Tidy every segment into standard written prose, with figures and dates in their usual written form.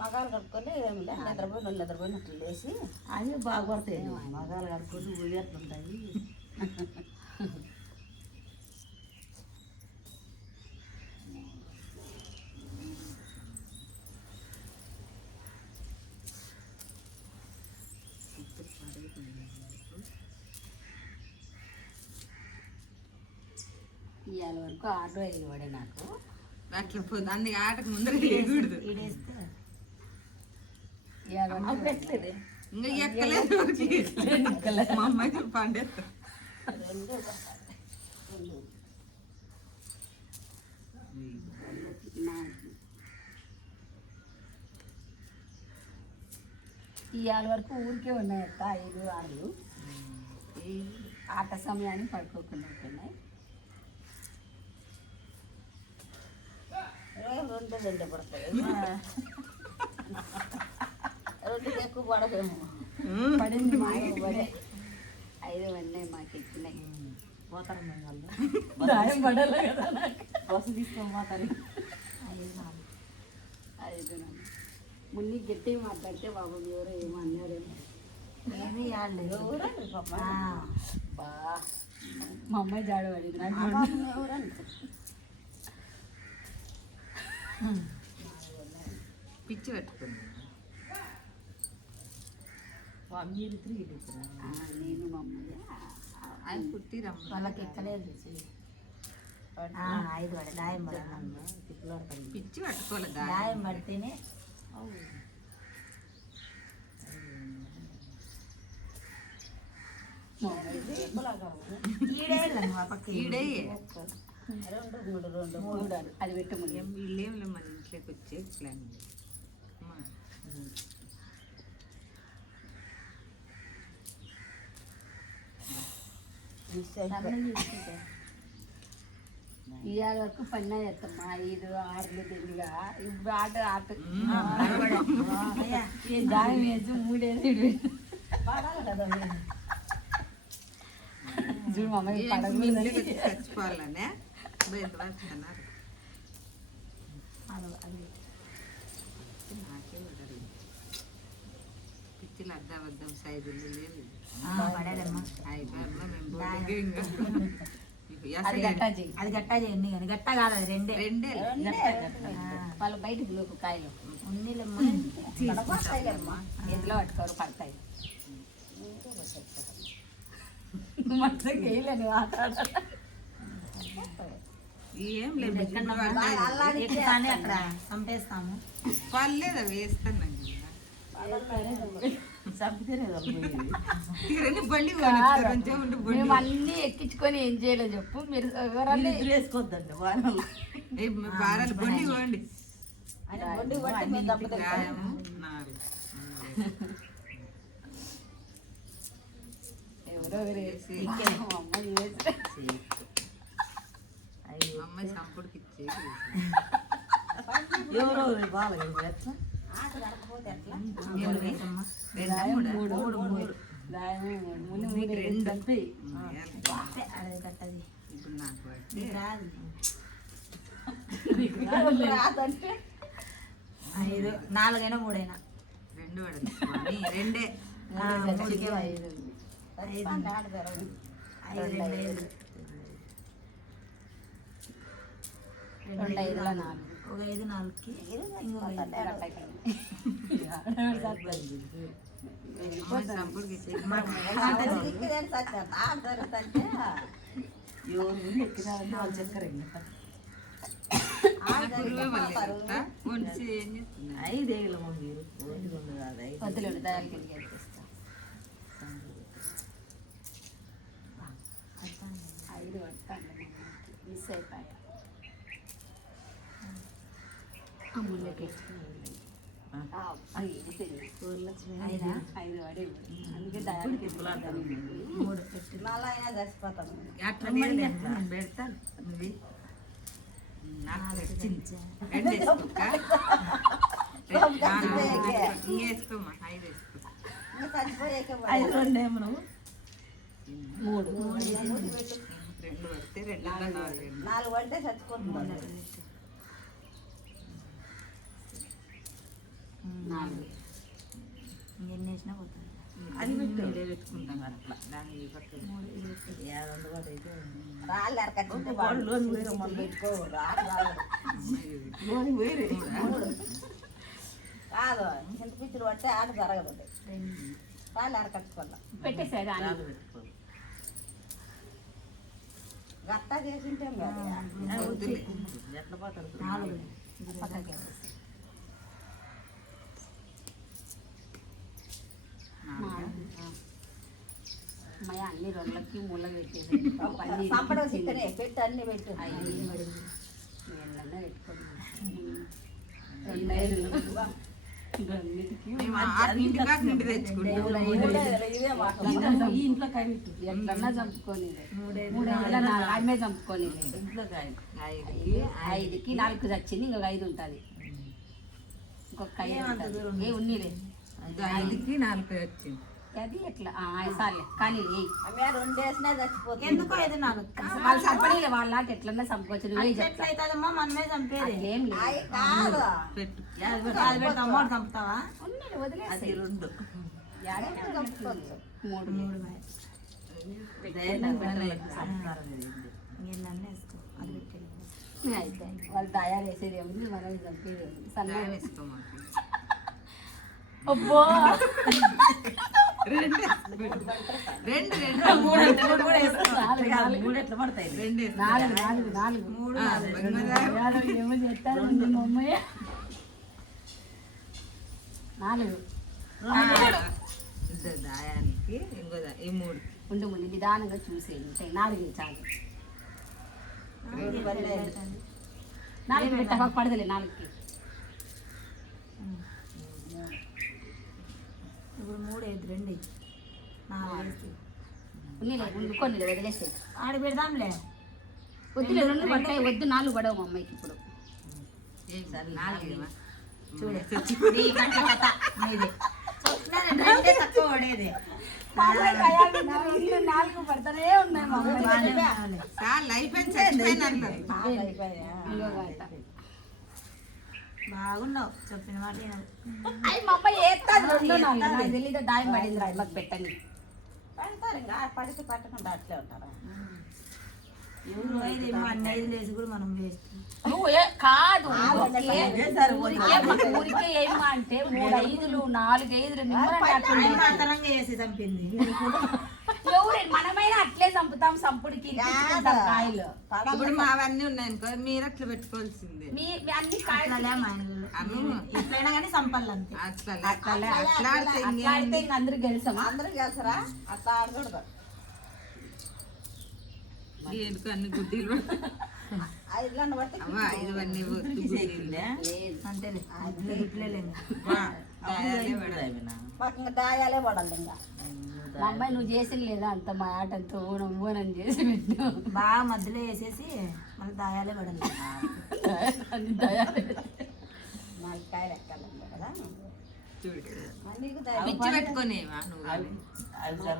మగాలు కట్టుకొని నిద్రపోయినట్లు లేచి అవి బాగుపడతాయి మగాలు కట్టుకొని ఊగేట్లుంటాయి. ఇవాళ వరకు ఆటో ఎగబడే నాకు అట్లా అన్ని ఆటకు ముందర ఎగుడుదు ఈడేస్తే ఇంకా ఎక్కలేదు మా అమ్మాయి పండేస్తా ఇవాళ వరకు ఊరికే ఉన్నాయి అక్క 5, 6 ఆట సమయాన్ని పడుకోకుండా ఉంటున్నాయి. 2 పడతాయి 2 ఎక్కువ పడదేమో పడింది మాకు పడే 5 ఉన్నాయి మాకు ఎక్కినాయి. పోతారు వాళ్ళు దాయం పడాలి కదా బస్సు తీసుకొని పోతారు. 5 మున్ని గట్టిగా మాట్లాడితే బాబు ఎవరో ఏమో అన్నారేమో ఏమీ ఆడలేదు. బా మా అమ్మాయి జాడ పడింది నాకు పిచ్చి పెట్టుకుంది మీరు 3 నేను మా అమ్మాయి ఆయన పుట్టి రమ్మ వాళ్ళకి ఎక్కలేదు. 5 పడే దాయం పడమ్మా పిచ్చి పట్టుకోలేదు దాయం పడితేనే ఈడే 2, 3 అది పెట్టు వీళ్ళేంలే మన ఇంట్లోకి వచ్చే ప్లాన్ ఇవాళ వరకు పన్నా చేస్తామ్మా 5, 6 తెలియగా ఇప్పుడు ఆట దాయం వేసి 3 వేసి పడాలి కదా చూడు మా అమ్మాయి చచ్చిపోవాలనే బయటపడుతున్నారు నాకే పడరు పిచ్చిలు అద్దం సైజులు లేవు అయిపోయారులో మేము బోర్డింగ్ ఇంకా అది గట్టా చేయండి కానీ గట్టా కాదు అది రెండే వాళ్ళ బయటకు లోపు కాయలు ఎదులో పట్టుకోరు పడతాయి మంచిగా వేయలేను ఏం లేదు ఎక్కుతానే అక్కడ చంపేస్తాము. పర్లేదు వేస్తానండి చంపితేనే తీరని బండి మేము అన్ని ఎక్కించుకొని ఏం చేయలేదు చెప్పు మీరు ఎవరన్నా వేసుకోవద్దండి బారాలు బండి పోండి ఎవరో వేసి అమ్మాయి సంపుడికి ఇచ్చేది ఎవరో బాగా ఎట్లా ఇప్పుడు నాకు రాదు. 5, 4 అయినా 3 అయినా 2 పడదు రెండే 5 ఒక 5 4కి సంపుడికి ఇచ్చేది వాళ్ళు చెప్పారు 5 ఏళ్ళ మీరు వద్దులేడు దయాలు కింద ఎక్కిస్తా 5 పడతాను మిస్ అయిపోయా అమ్ములకి 5 పడే అందుకే దయాలు కింద 3 పెట్టి మళ్ళీ అయినా చచ్చిపోతాను అట్లా పెడతాను నువ్వు వేసుకోమా 5 వేసుకో 5 2 ఏమో 3 2 పడితే 2 4 4 పడితే చచ్చిపోతుంది రాళ్ళు ఎరకొచ్చింటే పెట్టుకో కాదు ఇంత పిచ్చులు పడితే ఆట జరగదు రాళ్ళు ఎరకచ్చుకోవాలి పెట్టేసారు గట్టా చేసింటాం కదా ఎట్లా పోతారు అమ్మాయి అన్ని రొల్లకి మూల పెట్టేసి సంపడం చిక్కనే పెట్టు అన్ని పెట్టు నీళ్ళన్నా పెట్టుకోండి ఇంట్లో కాయ పెట్టు ఎట్లన్నా చంపుకొని అమ్మే చంపుకొని ఇంట్లో కాయ 5కి 4 చచ్చింది ఇంకొక 5 ఉంటుంది ఇంకొక 5 ఏ ఉన్నీలే 5కి 4 వచ్చింది అది ఎట్లా సార్లే కానీ ఆమె 2 వేసినా చచ్చిపోతుంది ఎందుకో ఇది నాకు వాళ్ళు చంపనీలే వాళ్ళ నాటి ఎట్లన్నా చంపుకోవచ్చు నువ్వే చెప్తా ఎట్లయితుందమ్మా మనమే చంపేది అట్లేం లేదు అయి కాదు పెట్టు అది పెడతామో చంపుతావా ఉన్నీలే వదిలేసి అది 2 ఏడైనా చంపుకోవచ్చు 3 నీళ్ళన్నీ వేసుకో అది పెట్టేది అయితే వాళ్ళు తయారు చేసేది ఏముంది మనల్ని చంపేది ఏముంది సన్న వేసుకోమాకు అబ్బో రెండు మూడు ఎట్లా పడతాయి రెండు 4 ఏమో చెప్తారు మా అమ్మయ్య 4 దాయానికి ఇంకో ఈ 3 ఉండు ముందు నిదానంగా చూసేయండి 4 చాలు 4 పెట్టక పడదలే 4కి ఇప్పుడు 3 5 2 4 వేసి ఉన్నీలే ఉండుకొని వదిలేసే ఆడ పెడదాంలే వద్దులే 2 పడతాయి వద్దు 4 పడవు మా అమ్మాయికి ఇప్పుడు చూడు నీ కంట కథ నీది చెప్పినా తక్కువ పడేది 4 పడతానే ఉన్నాయి మా బాగున్నావు చెప్పిన మాట అయ్యి మా అమ్మాయి ఏస్తాది 2 4 నాకు తెలీదు దాయం పడింది రా మాకు పెట్టండి పెడతారు ఇంకా పడితే పట్టకుండా అట్లే ఉంటారా ఎవరు 5 ఏమో అన్ని 5 లేసి కూడా మనం వేస్ట్ నువ్వు కాదు ఊరికే ఏమా అంటే 3 5లు 4 5లు అంతరంగా వేసి చంపింది ఎవరు మనమైనా అట్లే చంపుతాం సంపుడికి కాయలు ఇప్పుడు మావన్నీ ఉన్నాయనుకో మీరు అట్లా పెట్టుకోవాల్సిందే మీ అన్ని కాయలు ఎట్లయినా కానీ చంపాలి అంతే అట్లా అయితే ఇంక అందరూ గెలిచామా అందరూ చేస్తారా అట్లా ఆడకూడదు ఎందుకు అన్ని గుడ్డీలు 5 బట్టి అవ్వా ఇవన్నీ అంతేలే ఇట్లేదు మాకు ఇంకా దాయాలే పడాలి ఇంకా మా అమ్మాయి నువ్వు చేసిన లేదా అంత మా ఆట అంత ఊనం చేసి పెట్టు బాగా మధ్యలో వేసేసి మళ్ళీ దాయాలే పడాలి నాలుగు కాయలు ఎక్కాలంటే కదా చూడు నీకు పిచ్చి పెట్టుకోనేవా నువ్వు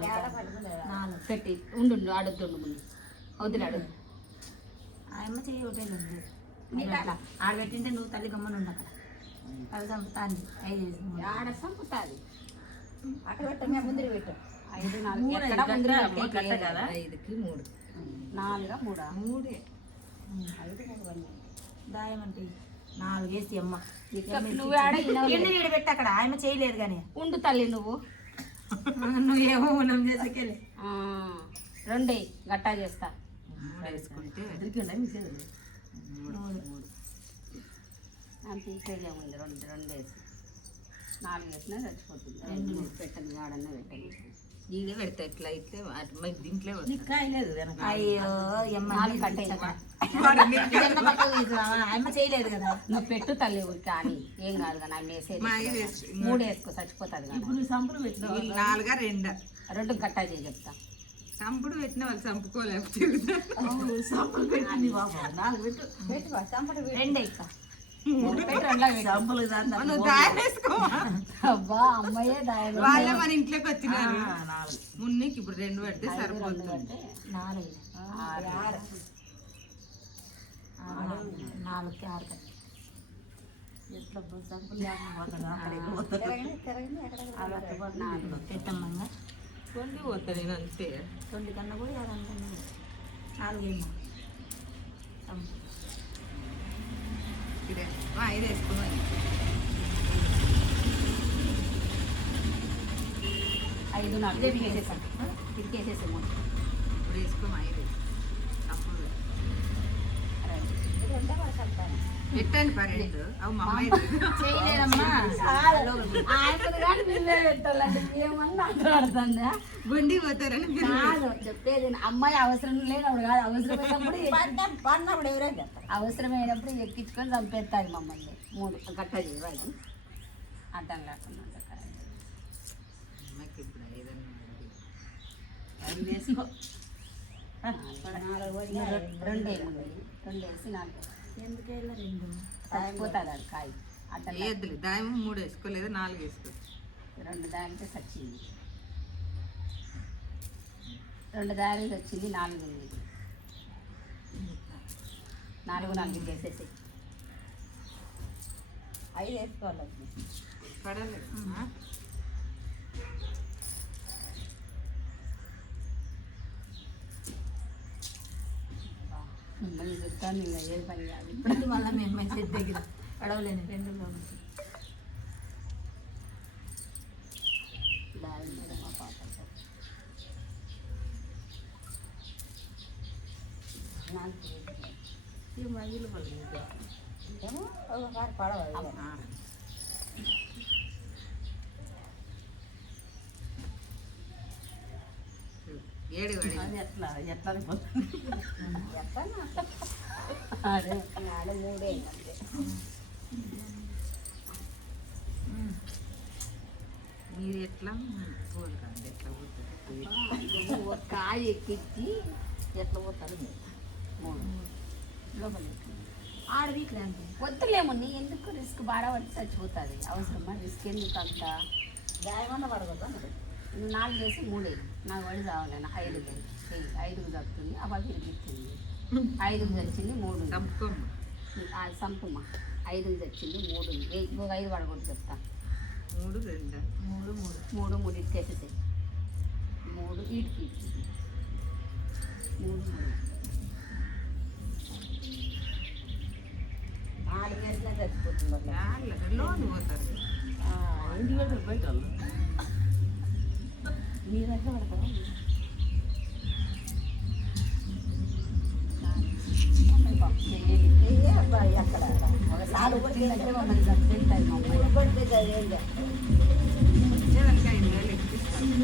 తేడా పడుతుంది 4 పెట్టి ఉండు ఆడుతుండు ముందు వదిలాడు ఆయమ్మ చెయ్యి ఒకటే ఉంది అట్లా ఆడ పెట్టింటే నువ్వు తల్లి గమ్మని ఉండు అక్కడ అది చంపుతాను 5 ఆడ సంపుతాది అక్కడ పెట్టు మేము ముందు పెట్టు 5 4 ఎక్కడ ముందు 5కి 3 4 3 దాయమంటే 4 వేసి అమ్మ నువ్వు ఆడ ఎన్ని నీడు పెట్టి అక్కడ ఆయమ్మ చేయలేదు కానీ ఉండు తల్లి నువ్వు నువ్వేమో మనం చేసేకెళ్ళి 2 గట్టా చేస్తా 3 వేసుకుంటే తీసేది ఏముంది 2 వేసి 4 వేసినా చచ్చిపోతుంది 2 పెట్టండి ఆడన్నా పెట్టండి ఈడే పెడతా ఎట్లా అయితే దీంట్లో అయ్యో నాలుగు కట్టే ఆయమ్మ చేయలేదు కదా నువ్వు పెట్టు తల్లి ఊరికి కానీ ఏం కాదు కానీ ఆమె వేసేది 3 వేసుకో చచ్చిపోతుంది కానీ 4 2 కట్టా చేసి చెప్తా సంపుడు పెట్టిన వాళ్ళు చంపుకోలేకపోతే పెట్టు సంపట 2 ఇక్క అబ్బా అమ్మాయే దాని వాళ్ళే మన ఇంట్లోకి వచ్చినారు మున్నికి ఇప్పుడు 2 పడితే సరిపోతుంది 4 6 4కి 6 తిరగని ఎక్కడ పెట్టమ్మా వండి పోతా నేను అంతే 20 కన్నా కూడా అదంతా 4 ఏమో ఇదే 5 వేసుకోమని 5 4 తిరిగేసేసాం తిరిగేసేసాము ఇప్పుడు వేసుకోమ 5 అప్పుడు పెట్టండి పర్లేదు అవు మా అమ్మాయి చేయలేదమ్మా ఆయన కానీ నువ్వే పెట్టాలంటే ఏమన్నా మాట్లాడుతుందా బండి పోతారని మీరు కాదు చెప్పేది అమ్మాయి అవసరం లేనప్పుడు కాదు అవసరమైనప్పుడు పడినప్పుడు ఎవరైనా చెప్తారు అవసరమైనప్పుడు ఎక్కించుకొని చంపేస్తారు మమ్మల్ని 3 గట్ట చేయవాలి అర్థం లేకుండా అమ్మాయికి ఇప్పుడు 5 అది వేసుకో 2 ఏముంది 2 వేసి 4 ఎందుకు వెళ్ళా 2 చచ్చిపోతుంది అది కాయ అట్లా వేయద్దులే దాయం 3 వేసుకోలేదు 4 వేసుకో 2 దానికి వచ్చింది 2 దారికి వచ్చింది 4 ఉంది 4 వేసేసి 5 వేసుకోవాలి పడలేదు మిమ్మల్ని చెప్తాను ఇంకా ఏది పని కాదు ఇప్పుడు మళ్ళీ మేము మెసేజ్ దగ్గర పడవలేను 2లో దాని మీద మా పాప ఈ మధ్యలో పడలేదు ఏమో ఒకసారి పడవ ఏడు పడి అది ఎట్లా ఎట్లా అదే 3 మీరు ఎట్లా పోలు కాదు ఎట్లా పోతుంది ఒక కాయ ఎక్కించి ఎట్లా పోతారు లోపల ఆడ వీక్లే అంటే వద్దులేమో నీ ఎందుకు రిస్క్ బాగా పడి చచ్చిపోతుంది అవసరమా రిస్క్ ఎందుకు అంత గాయమన్నా పడగొద్దా 4 వేసి 3 నాకు పడి చావాలన్నా 5 లేదు 5కు చదువుతుంది ఆ పది ఇరిగిస్తుంది 5కు చచ్చింది 3 చంపుకోమ్మ సంపమ్మా 5కు చచ్చింది 3 ఇంకొక 5 పడకూడదు చెప్తా 3 2 3 ఇచ్చేసేసి 3 వీటికి 3 4 వేసినా చచ్చిపోతుంది లోన్ పోతారు ఇంటి దగ్గర బయట మీ దగ్గర పడతావా అక్కడ ఒకసారి వచ్చిందంటే మమ్మల్ని చచ్చిపోతాయి మమ్మల్ని పడితే లేదంటే 5,000 ఎక్కిస్తాను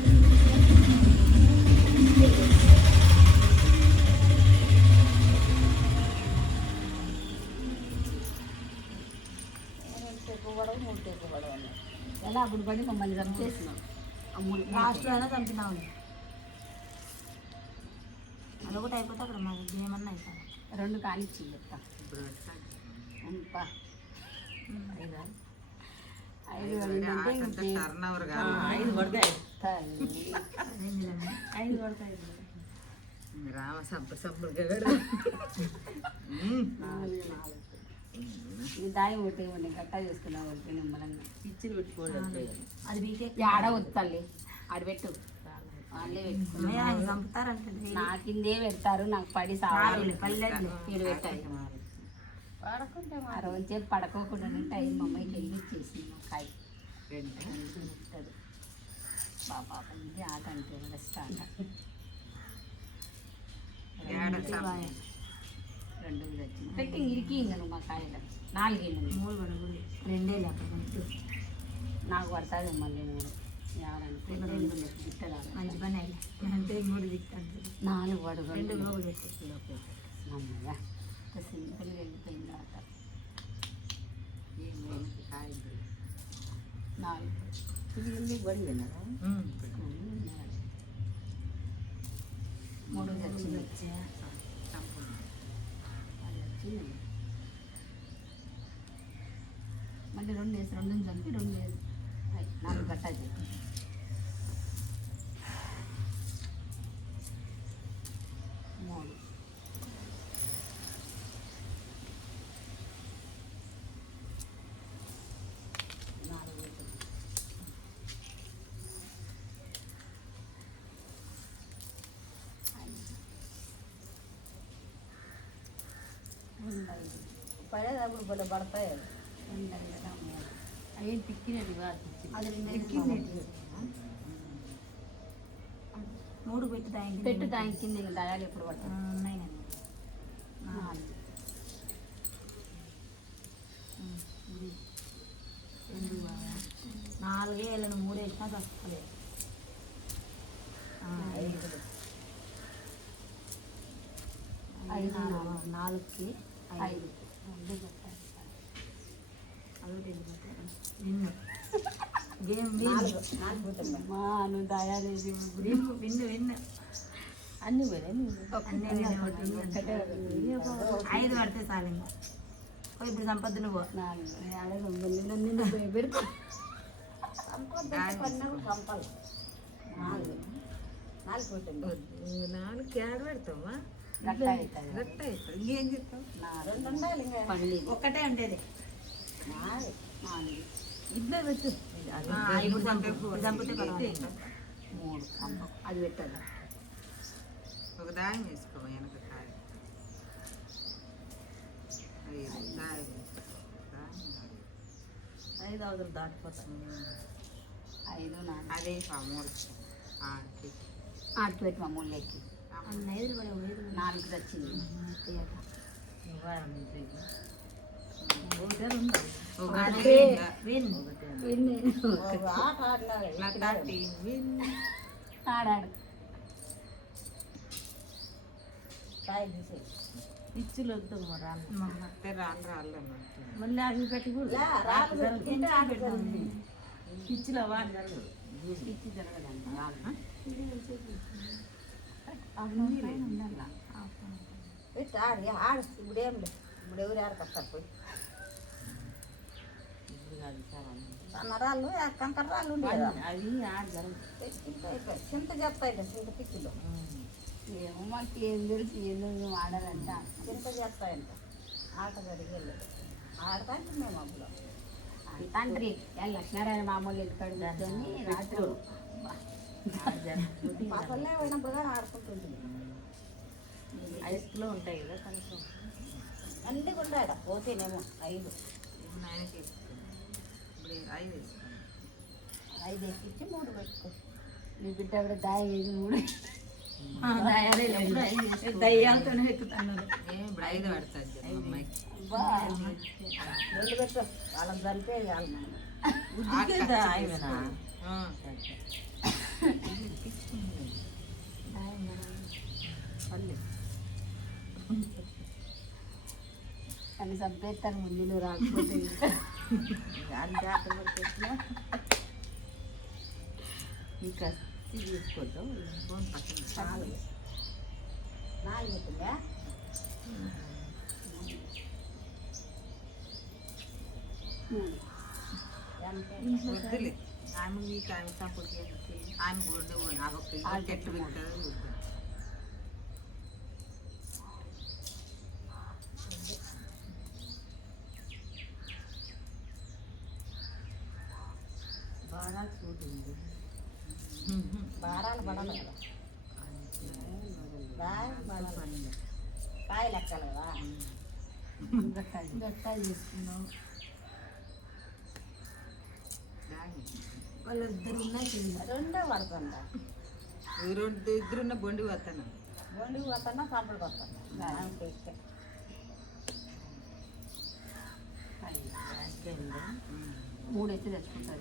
ఎలా అప్పుడు పడి మమ్మల్ని చంపేసినాం లాస్ట్లో అయినా చంపినావు అదొకటి అయిపోతే అక్కడ మాకు ఏమన్నా అయిపోయింది 2 కానిచ్చి చెప్తా ఇప్పుడు పెట్టాలి. ఇంకా 5 టర్న్ ఓవర్ కాదు 5 పడతాయి 5 పడతాయి రామ సబ్బులు ఈ దాయి ఒకటి ఇవ్వండి గట్టా చేసుకున్నాం ఒకటి నిమ్మలంగా ఇచ్చిన పెట్టుకోవాలి అది వీకే ఆడ వద్దాలి ఆడ పెట్టు వాళ్ళే పెట్టుకున్నాం చంపుతారంటే నా కిందే పెడతారు నాకు పడి సావాలి పల్లెట్లు మీరు పెట్టాలి ఆ రోజు పడుకోకుండా టైం మా అమ్మాయికి వెళ్ళి ఇచ్చేసింది మా కాయ ఉంటుంది బాబా ఇది ఆట అంటే రెస్ట్ ఆట 2 వచ్చింది పెట్టి ఇరికి ఇంకా నువ్వు మా కాయలు 4 ఏముంది 3 పడకూడదు 2 లేకపోతే నాకు పడుతుంది మళ్ళీ నేను ఎవరంటే 2 గిట్టదా మంచి పని అయ్యా అంటే 3 దిక్తాను 4 పడుగు 2 లోపు తెచ్చి అమ్మయ్య సింపుల్గా వెళ్ళిపోయింది ఆట 4 ఇది పడి వెళ్ళారా 3 వచ్చింది అది వచ్చింది మళ్ళీ 2 వేసి 2 చంపి 2 వేసి 4 గట్టా చెప్పి 5 పడేటప్పుడు భలే పడతాయి అవి. 2 5 3 అవి తిక్కినట్టు కాదు అది 2 ఎక్కింది. మూడు పెట్టి దానికి పెట్టు దాని కింద ఇంకా దయాలు ఎప్పుడు పడతాయి ఉన్నాయి కానీ 4 ఎందుకు బాగా 4 వేలను 3 వేసినా తప్పలేదు 5 4కి 5 విన్ను గేమ్ విన్ను మా నువ్వు దయాలేదు విన్ను విన్ను విన్ను అన్ని పోయినాయి అన్నీ ఒక్కటే 5 పడితే చాలు ఇంకా పోయి ఇప్పుడు సంపత్తులు పో 4 నిన్ను పెడతా సంపాలి 4 పెట్టండి 4 క్యాడ్ పెడతావా? గట్ట అవుతుంది గట్ట అవుతుంది. ఇంకేం చెప్తావు? 2 ఉండాలి ఇంకా పండి ఒక్కటే ఉండేది 4 ఇద్దరు పెట్టు. ఇప్పుడు చంపితే పర్వాలేదు 3 అది పెట్టాలి ఒక దాయం వేసుకో వెనక కాయ. 5 దాయం వేసుకో. దాయం కాదు. 5 అవతలు దాటిపోతాను 5 4 అదే 3 ఆటు పెట్టి మా మూలకి అన్న ఎదురు పడే 4 వచ్చింది విన్ ఆట ఆడినాడు ఆడాడు కాయ తీసేయి పిచ్చులు వద్దు రాను రాను రాళ్ళు మళ్ళీ అవి పెట్టి కూడా రాళ్ళు పెట్టుకుంటే ఆట జరుగుతుంది. పిచ్చులు వాడు జరగదు పిచ్చి జరగదండి పెట్టి ఆడి ఆడు ఇప్పుడు ఏం లేదు ఇప్పుడు ఎవరు ఆడకొస్తారు పోయి సన్నరాళ్ళు కంకర రాళ్ళు ఉండే కదా అవి ఆడు జరగదు చింత చేస్తాయి చింత పిచ్చిలో ఏమో మాకు ఏం తెలుసు ఏదో మేము ఆడాలంట చింత చేస్తాయంట ఆట జరిగేది ఆడతాంటే మేము అప్పుడు తండ్రి లక్ష్మీనారాయణ మామూలు ఎక్కడ కూర్చొని రాత్రి పక్కనే పోయినప్పుడు కానీ ఆడుకుంటుంది ఐస్లో ఉంటాయి కదా కనీసం అన్నీ కూడా పోతేనేమో 5 ఇప్పుడు ఆయనకి వేసుకున్నాను. ఇప్పుడు 5 వేసుకున్నాను. 5 ఎక్కించి 3 పెట్టుకో నీ బిడ్డ కూడా దాయ వేసి 3 దయ్యాలతోనే ఎక్కుతాను ఇప్పుడు 5 పడుతుంది మా అమ్మాయికి. అబ్బా 2 పెట్టు వాళ్ళకి చనిపోయాలి ఆ. అని చంపేస్తాను ముందు నువ్వు రాకపోతే ఇంకా తీసుకుంటాం ఫోన్ పక్కన 4 పెట్టిందా వద్దులే ఆమె మీకు ఆమె సపోర్ట్ చేసి ఆమె బోర్డు ఆ చెట్టు పెట్టదు బాగా చూడండి బారాలు పడాలి కదా కాయ లెక్కలు కదా గట్టాలు చేసుకున్నాం వాళ్ళిద్దరు ఉన్నాయి కింద 2 పడుతుందా ఇద్దరున్న బొండి వస్తాను బొండికి వస్తున్నా కంపలు వస్తున్నా 3 అయితే తెచ్చుకుంటుంది